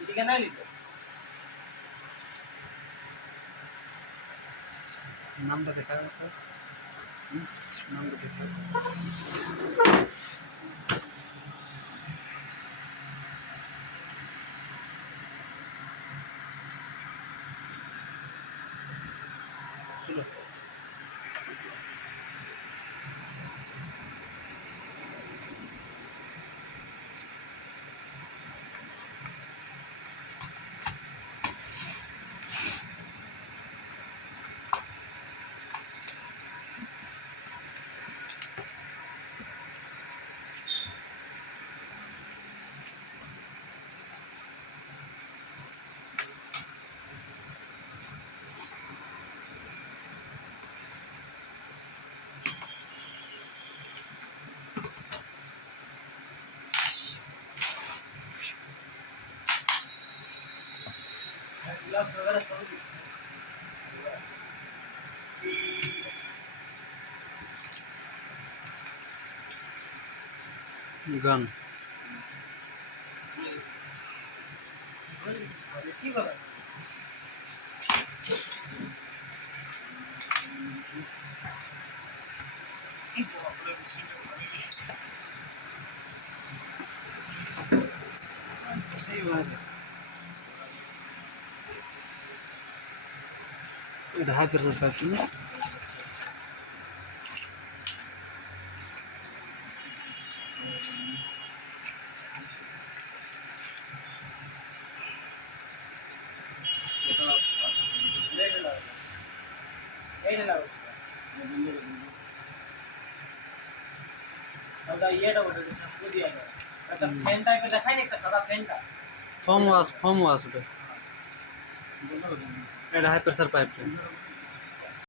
এদিকে নাই নিত নামটা দেখা নামটা দেখা ग्लास वगैरह सब গান কি করে সেই মানে এটা হাই প্রেসার পাইপ না এইটা লাও দাদা এইটা বলে দিছেন বুঝি আগে আচ্ছা ফ্যান টাইপে দেখাই না একটা সাদা ফ্যানটা ফর্ম ওয়াশ ওটা এটা হাই প্রেসার পাইপ